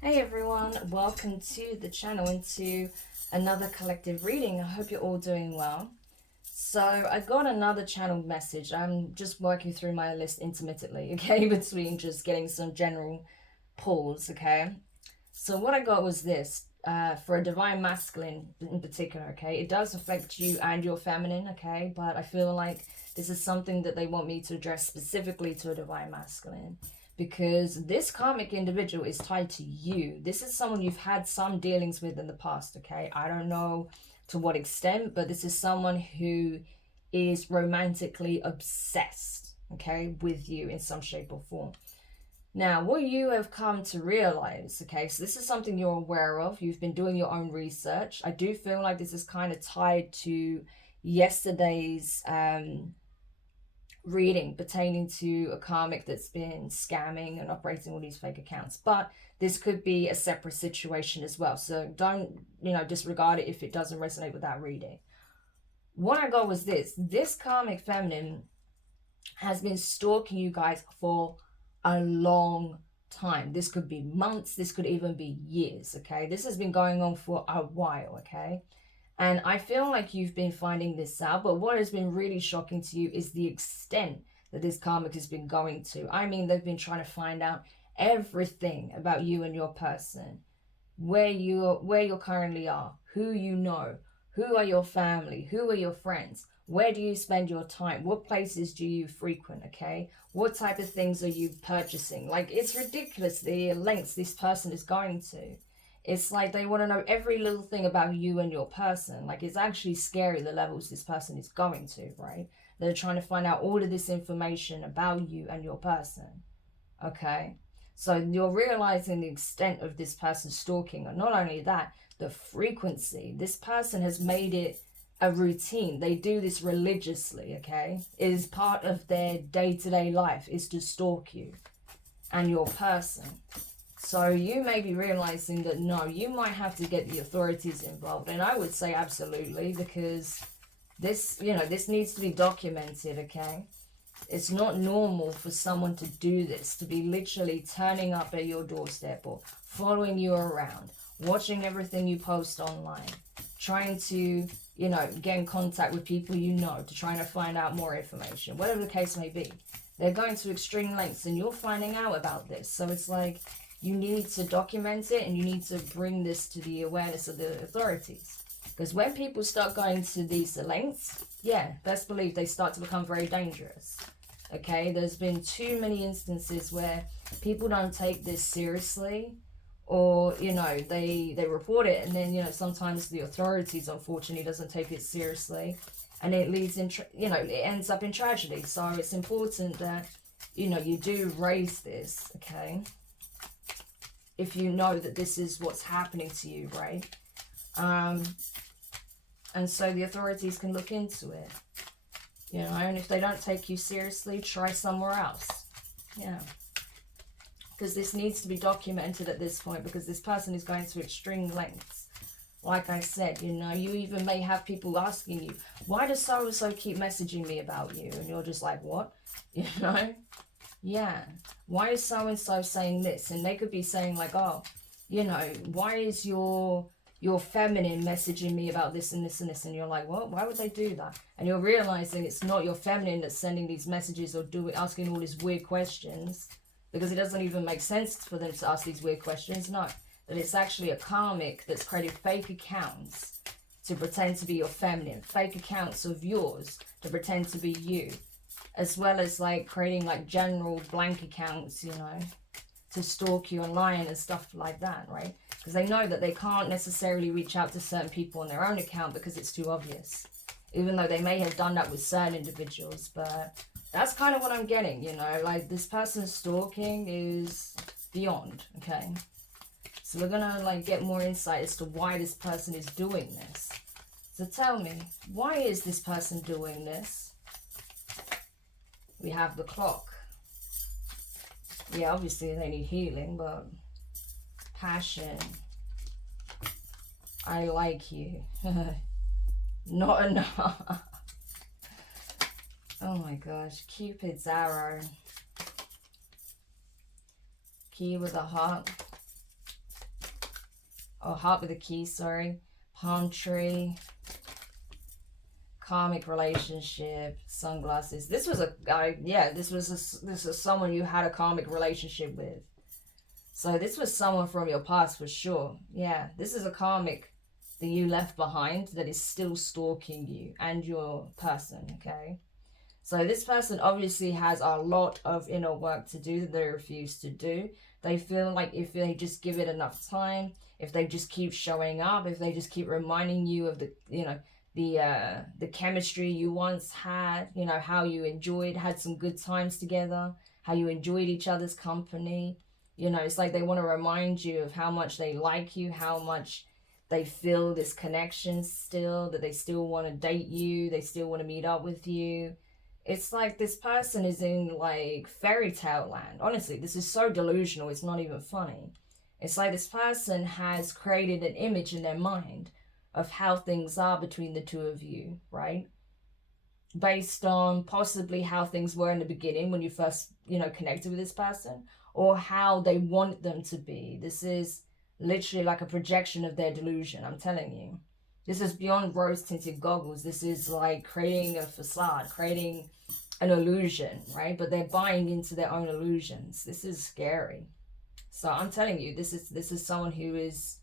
Hey everyone, welcome to the channel and to another collective reading. I hope you're all doing well. So I got another channel message. I'm just working through my list intermittently, okay, between just getting some general pulls, okay. So what I got was this, for a divine masculine in particular, okay. It does affect you and your feminine, okay, but I feel like this is something that they want me to address specifically to a divine masculine because this karmic individual is tied to you. This is someone you've had some dealings with in the past, okay? I don't know to what extent, but this is someone who is romantically obsessed, okay, with you in some shape or form. Now, what you have come to realize, okay, so this is something you're aware of. You've been doing your own research. I do feel like this is kind of tied to yesterday's reading pertaining to a karmic that's been scamming and operating all these fake accounts. But this could be a separate situation as well. So don't, disregard it if it doesn't resonate with that reading. What I got was this karmic feminine has been stalking you guys for a long time. This could be months, this could even be years, okay? This has been going on for a while, okay? And I feel like you've been finding this out, but what has been really shocking to you is the extent that this karmic has been going to. I mean, they've been trying to find out everything about you and your person, where you currently are, who you know, who are your family, who are your friends, where do you spend your time, what places do you frequent, okay? What type of things are you purchasing? Like, it's ridiculous the lengths this person is going to. It's like they want to know every little thing about you and your person. Like, it's actually scary the levels this person is going to, right? They're trying to find out all of this information about you and your person, okay? So you're realizing the extent of this person's stalking. And not only that, the frequency. This person has made it a routine. They do this religiously, okay? It is part of their day-to-day life is to stalk you and your person. So you may be realizing that no, you might have to get the authorities involved. And I would say absolutely, because this, this needs to be documented, okay? It's not normal for someone to do this, to be literally turning up at your doorstep or following you around, watching everything you post online, trying to, get in contact with people to try to find out more information, whatever the case may be. They're going to extreme lengths and you're finding out about this. So it's like, you need to document it and you need to bring this to the awareness of the authorities. Because when people start going to these lengths, yeah, best believe they start to become very dangerous. Okay, there's been too many instances where people don't take this seriously, or they report it, and then sometimes the authorities unfortunately doesn't take it seriously, and it leads in it ends up in tragedy. So it's important that you do raise this, okay, if you know that this is what's happening to you, right? And so the authorities can look into it, and if they don't take you seriously, try somewhere else. Yeah, because this needs to be documented at this point, because this person is going to extreme lengths. Like I said, you even may have people asking you, why does so-and-so keep messaging me about you? And you're just like, what? Yeah, why is so-and-so saying this? And they could be saying like, oh, why is your feminine messaging me about this and this and this? And you're like, what? Why would they do that? And you're realizing it's not your feminine that's sending these messages or asking all these weird questions, because it doesn't even make sense for them to ask these weird questions. No, that it's actually a karmic that's created fake accounts to pretend to be your feminine, fake accounts of yours to pretend to be you, as well as like creating like general blank accounts, to stalk you online and stuff like that, right? Because they know that they can't necessarily reach out to certain people on their own account because it's too obvious, even though they may have done that with certain individuals. But that's kind of what I'm getting, like this person's stalking is beyond, okay? So we're gonna like get more insight as to why this person is doing this. So tell me, why is this person doing this? We have the clock. Yeah, obviously they need healing, but passion. I like you. Not enough. Oh my gosh. Cupid's arrow. Key with a heart. Oh, heart with a key, sorry. Palm tree. Karmic relationship. Sunglasses. This was a guy, yeah, this is someone you had a karmic relationship with. So this was someone from your past for sure. Yeah, this is a karmic that you left behind that is still stalking you and your person, okay? So this person obviously has a lot of inner work to do that they refuse to do. They feel like if they just give it enough time, if they just keep showing up, if they just keep reminding you of the, you know, the chemistry you once had, you know, how you had some good times together, how you enjoyed each other's company. You know, it's like they want to remind you of how much they like you, how much they feel this connection still, that they still want to date you, they still want to meet up with you. It's like this person is in like fairy tale land. Honestly, this is so delusional, it's not even funny. It's like this person has created an image in their mind of how things are between the two of you, right? Based on possibly how things were in the beginning when you first, you know, connected with this person, or how they want them to be. This is literally like a projection of their delusion, I'm telling you. This is beyond rose-tinted goggles. This is like creating a facade, creating an illusion, right? But they're buying into their own illusions. This is scary. So I'm telling you, this is someone who is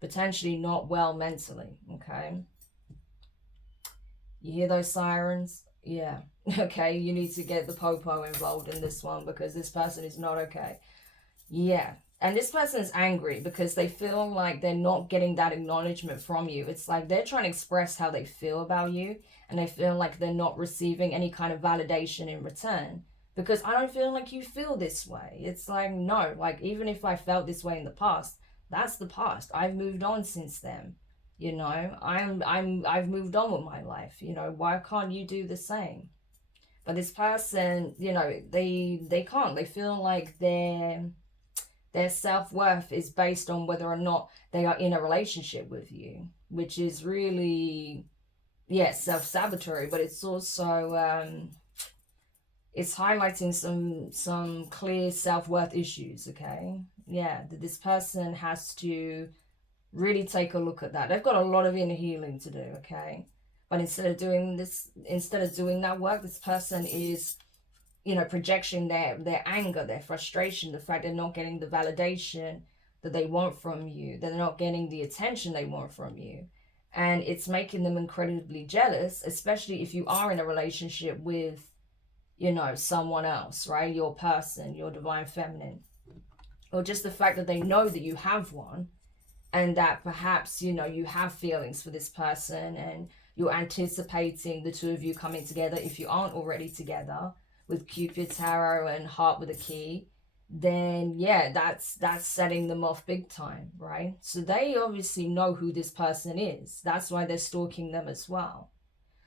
potentially not well mentally, okay? You hear those sirens? Yeah. Okay, you need to get the popo involved in this one because this person is not okay. Yeah. And this person is angry because they feel like they're not getting that acknowledgement from you. It's like they're trying to express how they feel about you and they feel like they're not receiving any kind of validation in return. Because I don't feel like you feel this way. It's like, no, like even if I felt this way in the past, that's the past. I've moved on since then. You know, I've moved on with my life. You know, why can't you do the same? But this person, you know, they can't. They feel like their self-worth is based on whether or not they are in a relationship with you, which is really, yeah, self-sabotatory, but it's also it's highlighting some clear self-worth issues, okay? Yeah, that this person has to really take a look at that. They've got a lot of inner healing to do, okay? But instead of doing that work, this person is, you know, projecting their anger, their frustration, the fact they're not getting the validation that they want from you, they're not getting the attention they want from you. And it's making them incredibly jealous, especially if you are in a relationship with, you know, someone else, right? Your person, your divine feminine. Or just the fact that they know that you have one and that perhaps, you know, you have feelings for this person and you're anticipating the two of you coming together if you aren't already together with Cupid Tarot and Heart with a Key, then yeah, that's setting them off big time, right? So they obviously know who this person is. That's why they're stalking them as well.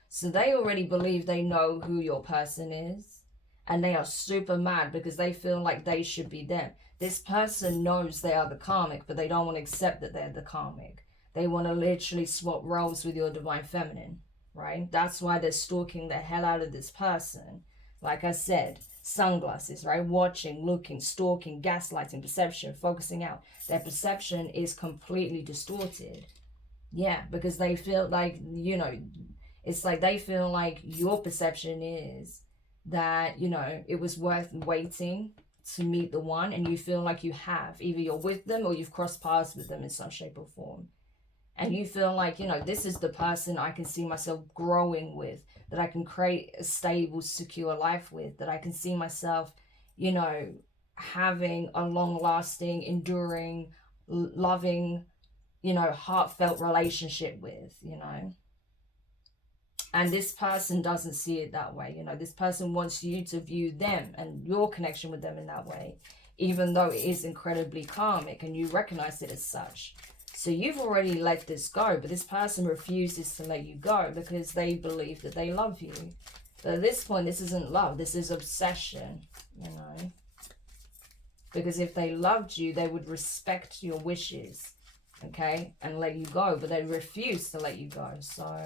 So they already believe they know who your person is, and they are super mad because they feel like they should be them. This person knows they are the karmic, but they don't want to accept that they're the karmic. They want to literally swap roles with your divine feminine, right? That's why they're stalking the hell out of this person. Like I said, sunglasses, right? Watching, looking, stalking, gaslighting, perception, focusing out. Their perception is completely distorted. Yeah, because they feel like, you know, it's like they feel like your perception is that, you know, it was worth waiting to meet the one, and you feel like you have. Either you're with them or you've crossed paths with them in some shape or form. And you feel like, you know, this is the person I can see myself growing with, that I can create a stable, secure life with, that I can see myself, you know, having a long-lasting, enduring, loving, you know, heartfelt relationship with, you know. And this person doesn't see it that way. You know, this person wants you to view them and your connection with them in that way, even though it is incredibly karmic and you recognize it as such. So you've already let this go, but this person refuses to let you go because they believe that they love you. But at this point, this isn't love. This is obsession, you know. Because if they loved you, they would respect your wishes, okay, and let you go. But they refuse to let you go. So,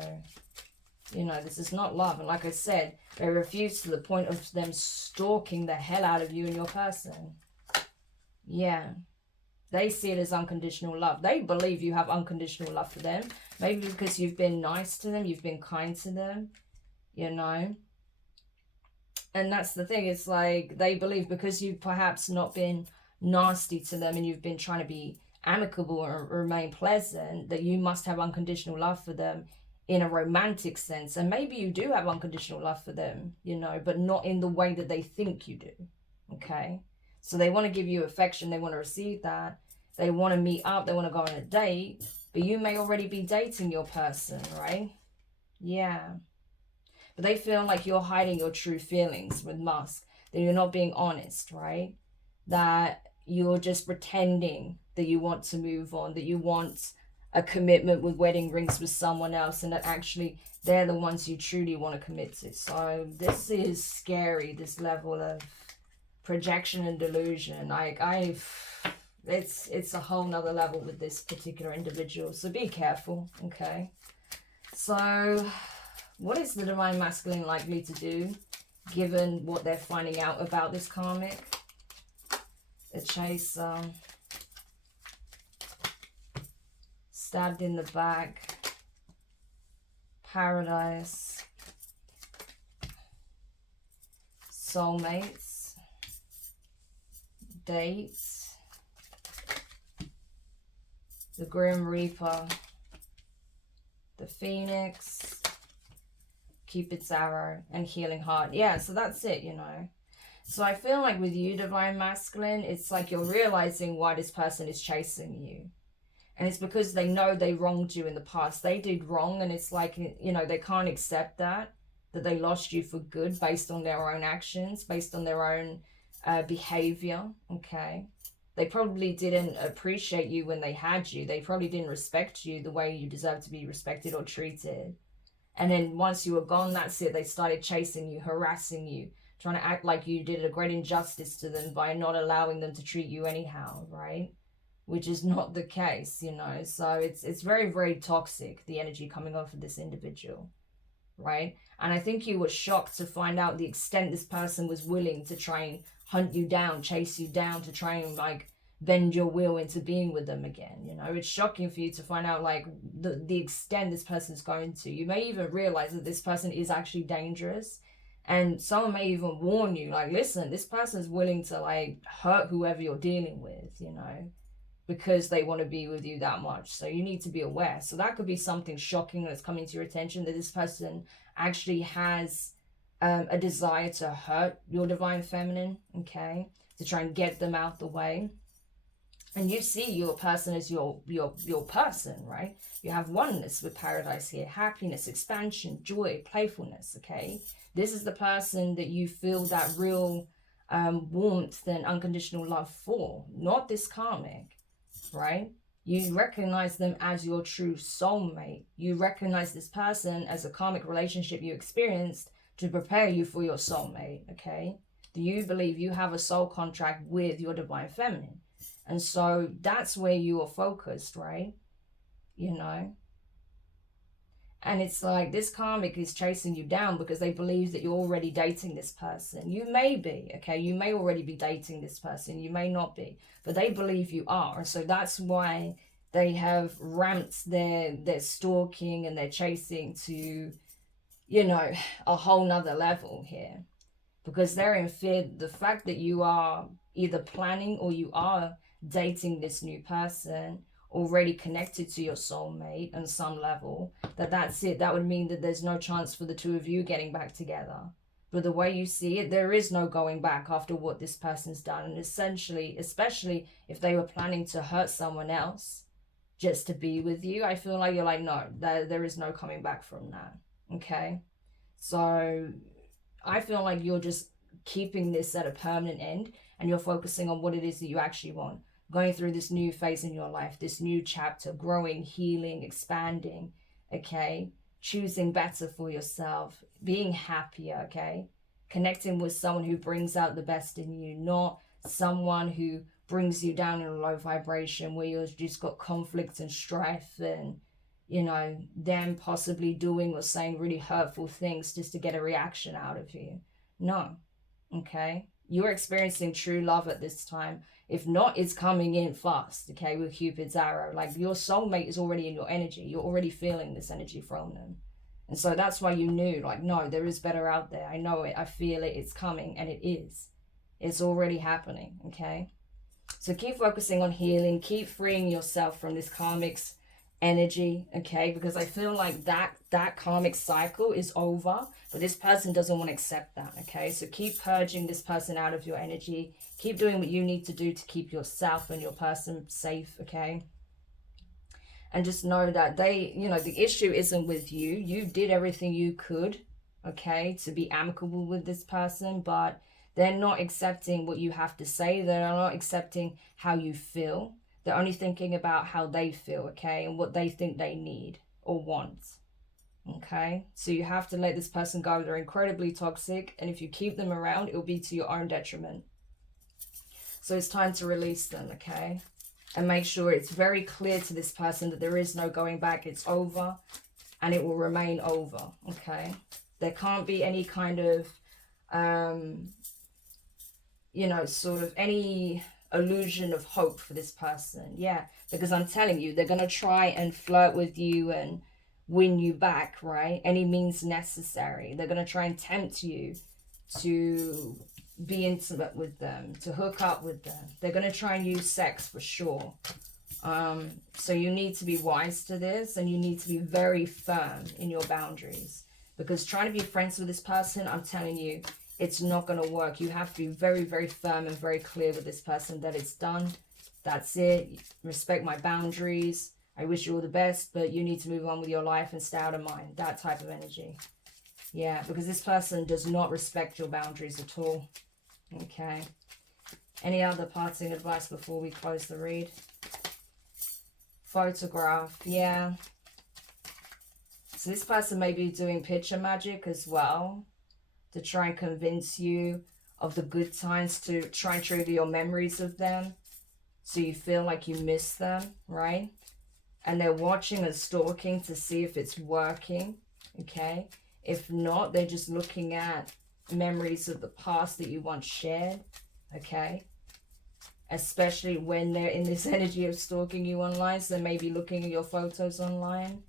you know, this is not love. And like I said, they refuse to the point of them stalking the hell out of you and your person. Yeah. They see it as unconditional love. They believe you have unconditional love for them. Maybe because you've been nice to them, you've been kind to them, you know. And that's the thing. It's like they believe because you've perhaps not been nasty to them and you've been trying to be amicable or remain pleasant, that you must have unconditional love for them in a romantic sense. And maybe you do have unconditional love for them, you know, but not in the way that they think you do. Okay. So they want to give you affection. They want to receive that. They want to meet up. They want to go on a date. But you may already be dating your person, right? Yeah. But they feel like you're hiding your true feelings with mask. That you're not being honest, right? That you're just pretending that you want to move on. That you want a commitment with wedding rings with someone else. And that actually they're the ones you truly want to commit to. So this is scary, this level of projection and delusion. Like it's a whole nother level with this particular individual, so be careful. Okay, so what is the divine masculine likely to do given what they're finding out about this karmic? The chaser, stabbed in the back, paradise, soulmates, dates, the Grim Reaper, the Phoenix, Cupid's arrow, and healing heart. Yeah, so that's it, you know. So I feel like with you, divine masculine, it's like you're realizing why this person is chasing you. And it's because they know they wronged you in the past. They did wrong, and it's like, you know, they can't accept that they lost you for good based on their own actions, based on their own behavior. Okay, they probably didn't appreciate you when they had you. They probably didn't respect you the way you deserve to be respected or treated. And then once you were gone, that's it. They started chasing you, harassing you, trying to act like you did a great injustice to them by not allowing them to treat you anyhow, right? Which is not the case, you know. So it's very, very toxic, the energy coming off of this individual, right? And I think you were shocked to find out the extent this person was willing to try and hunt you down, chase you down, to try and like bend your will into being with them again. You know, it's shocking for you to find out like the extent this person's going to. You may even realize that this person is actually dangerous, and someone may even warn you, like, listen, this person's willing to like hurt whoever you're dealing with, you know, because they want to be with you that much. So you need to be aware. So that could be something shocking that's coming to your attention, that this person actually has a desire to hurt your divine feminine, okay, to try and get them out the way. And you see your person as your person, right? You have oneness with paradise here, happiness, expansion, joy, playfulness, okay? This is the person that you feel that real warmth and unconditional love for, not this karmic, right? You recognize them as your true soulmate. You recognize this person as a karmic relationship you experienced to prepare you for your soulmate, okay? Do you believe you have a soul contract with your divine feminine? And so that's where you are focused, right? You know? And it's like this karmic is chasing you down because they believe that you're already dating this person. You may be, okay? You may already be dating this person. You may not be. But they believe you are. And so that's why they have ramped their stalking and their chasing to, you know, a whole nother level here. Because they're in fear. The fact that you are either planning or you are dating this new person, already connected to your soulmate on some level, that's it. That would mean that there's no chance for the two of you getting back together. But the way you see it, there is no going back after what this person's done. And essentially, especially if they were planning to hurt someone else just to be with you, I feel like you're like, no, there is no coming back from that. Okay? So I feel like you're just keeping this at a permanent end, and you're focusing on what it is that you actually want. Going through this new phase in your life, this new chapter, growing, healing, expanding, okay? Choosing better for yourself, being happier, okay? Connecting with someone who brings out the best in you, not someone who brings you down in a low vibration where you've just got conflict and strife and, you know, them possibly doing or saying really hurtful things just to get a reaction out of you. No, okay? you're experiencing true love at this time. If not, it's coming in fast, okay, with Cupid's arrow. Like, your soulmate is already in your energy. You're already feeling this energy from them. And so that's why you knew, like, no, there is better out there. I know it. I feel it. It's coming. And it is. It's already happening, okay? So keep focusing on healing. Keep freeing yourself from this karmic's energy, okay? Because I feel like that karmic cycle is over, but this person doesn't want to accept that, okay? So keep purging this person out of your energy. Keep doing what you need to do to keep yourself and your person safe, okay? And just know that they, you know, the issue isn't with you. You did everything you could, okay, to be amicable with this person, but they're not accepting what you have to say. They're not accepting how you feel. They're only thinking about how they feel, okay, and what they think they need or want, okay? So you have to let this person go. They're incredibly toxic, and if you keep them around, it'll be to your own detriment. So it's time to release them, okay? And make sure it's very clear to this person that there is no going back. It's over, and it will remain over, okay? There can't be any kind of, you know, sort of any illusion of hope for this person. Yeah, because I'm telling you, they're going to try and flirt with you and win you back, right? Any means necessary. They're going to try and tempt you to be intimate with them, to hook up with them. They're going to try and use sex for sure. So you need to be wise to this, and you need to be very firm in your boundaries, because trying to be friends with this person, I'm telling you, it's not going to work. You have to be very, very firm and very clear with this person that it's done. That's it. Respect my boundaries. I wish you all the best, but you need to move on with your life and stay out of mine. That type of energy. Yeah, because this person does not respect your boundaries at all. Okay. Any other parting advice before we close the read? Photograph. Yeah. So this person may be doing picture magic as well, to try and convince you of the good times, to try and trigger your memories of them, so you feel like you miss them, right? And they're watching and stalking to see if it's working, okay? If not, they're just looking at memories of the past that you once shared, okay? Especially when they're in this energy of stalking you online, so they may be looking at your photos online,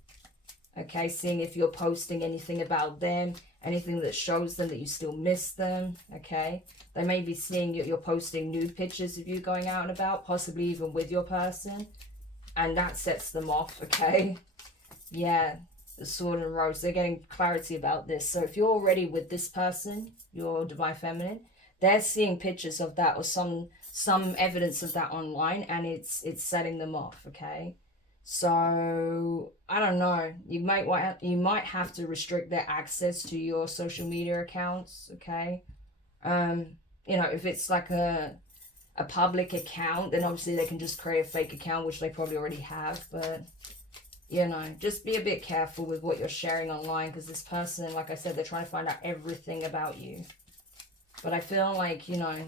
okay? Seeing if you're posting anything about them, anything that shows them that you still miss them, okay? They may be seeing you're posting nude pictures of you going out and about, possibly even with your person, and that sets them off, okay? Yeah, the Sword and Rose, they're getting clarity about this. So if you're already with this person, your Divine Feminine, they're seeing pictures of that or some evidence of that online, and it's setting them off, okay? So I don't know, you might have to restrict their access to your social media accounts, okay? You know, if it's like a public account, then obviously they can just create a fake account, which they probably already have. But you know, just be a bit careful with what you're sharing online, because this person, like I said, they're trying to find out everything about you. But I feel like, you know,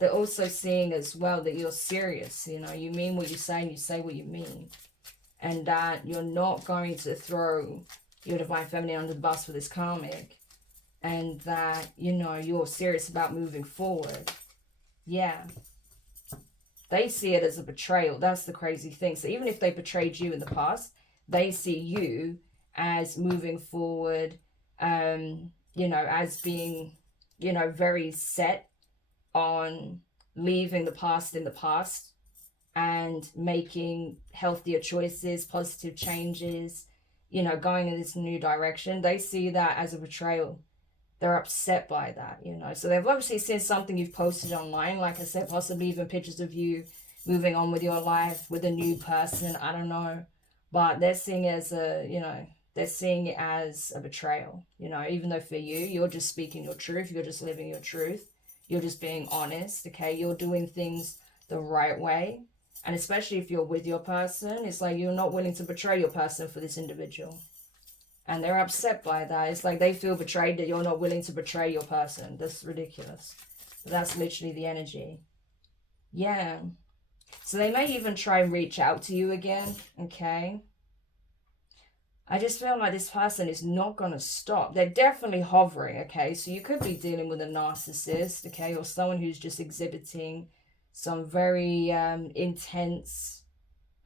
they're also seeing as well that you're serious. You know, you mean what you say and you say what you mean. And that you're not going to throw your Divine Feminine under the bus for this karmic. And that, you know, you're serious about moving forward. Yeah. They see it as a betrayal. That's the crazy thing. So even if they betrayed you in the past, they see you as moving forward, you know, as being, you know, very set on leaving the past in the past and making healthier choices, positive changes, you know, going in this new direction. They see that as a betrayal. They're upset by that, you know. So they've obviously seen something you've posted online, like I said, possibly even pictures of you moving on with your life with a new person. I don't know. But they're seeing it as a, you know, they're seeing it as a betrayal, you know, even though for you, you're just speaking your truth. You're just living your truth. You're just being honest, okay? You're doing things the right way. And especially if you're with your person, it's like you're not willing to betray your person for this individual. And they're upset by that. It's like they feel betrayed that you're not willing to betray your person. That's ridiculous. But that's literally the energy. Yeah. So they may even try and reach out to you again, okay? I just feel like this person is not going to stop. They're definitely hovering, okay? So you could be dealing with a narcissist, okay? Or someone who's just exhibiting some very intense,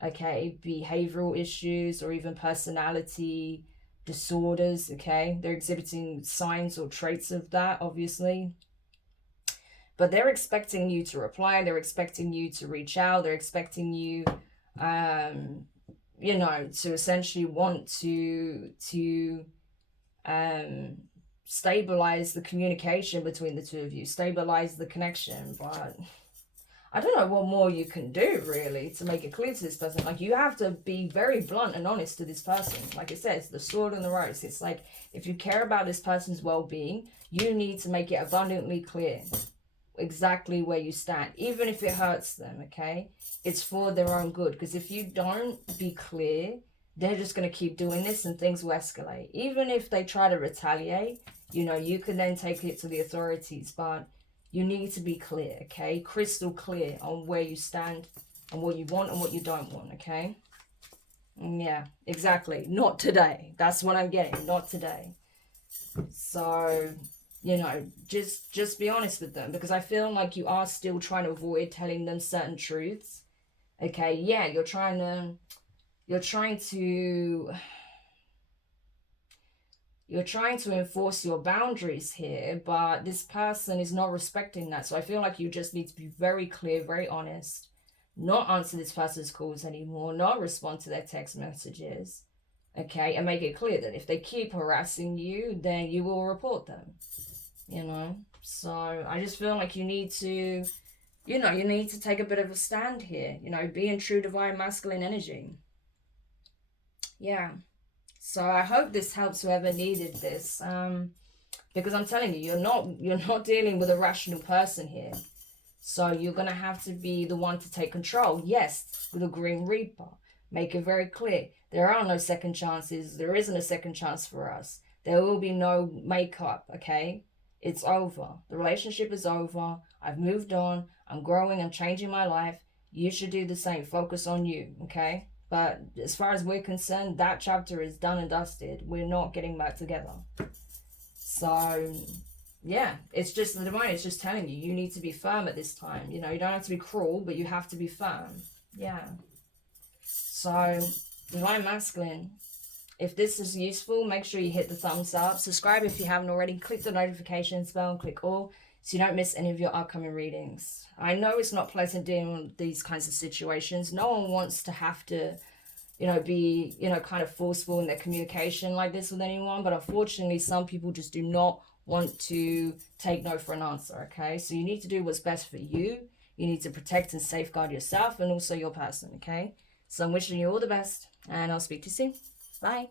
okay, behavioral issues or even personality disorders, okay? They're exhibiting signs or traits of that, obviously. But they're expecting you to reply. They're expecting you to reach out. They're expecting you, you know, to essentially want to stabilize the communication between the two of you, stabilize the connection. But I don't know what more you can do, really, to make it clear to this person. Like, you have to be very blunt and honest to this person. Like I said, it's the sword and the rose. It's like, if you care about this person's well-being, you need to make it abundantly clear exactly where you stand, even if it hurts them, okay? It's for their own good, because if you don't be clear, they're just going to keep doing this and things will escalate. Even if they try to retaliate, you know, you can then take it to the authorities, but you need to be clear, okay? Crystal clear on where you stand and what you want and what you don't want, okay? Yeah, exactly. Not today. That's what I'm getting. Not today. So, you know, just be honest with them, because I feel like you are still trying to avoid telling them certain truths. Okay, yeah, you're trying to enforce your boundaries here, but this person is not respecting that. So I feel like you just need to be very clear, very honest, not answer this person's calls anymore, not respond to their text messages, okay? And make it clear that if they keep harassing you, then you will report them, you know? So I just feel like you need to, you know, you need to take a bit of a stand here, you know, be in true divine masculine energy. Yeah. So I hope this helps whoever needed this, because I'm telling you, you're not dealing with a rational person here. So you're going to have to be the one to take control. Yes, with a Green Reaper. Make it very clear. There are no second chances. There isn't a second chance for us. There will be no makeup, okay? It's over. The relationship is over. I've moved on. I'm growing. I'm changing my life. You should do the same. Focus on you, okay? But as far as we're concerned, that chapter is done and dusted. We're not getting back together. So, yeah, it's just the divine is just telling you, you need to be firm at this time. You know, you don't have to be cruel, but you have to be firm. Yeah. So, divine masculine, if this is useful, make sure you hit the thumbs up. Subscribe if you haven't already. Click the notifications bell and click all, so you don't miss any of your upcoming readings. I know it's not pleasant dealing with these kinds of situations. No one wants to have to, you know, be, you know, kind of forceful in their communication like this with anyone. But unfortunately, some people just do not want to take no for an answer, okay? So you need to do what's best for you. You need to protect and safeguard yourself and also your person, okay? So I'm wishing you all the best, and I'll speak to you soon. Bye.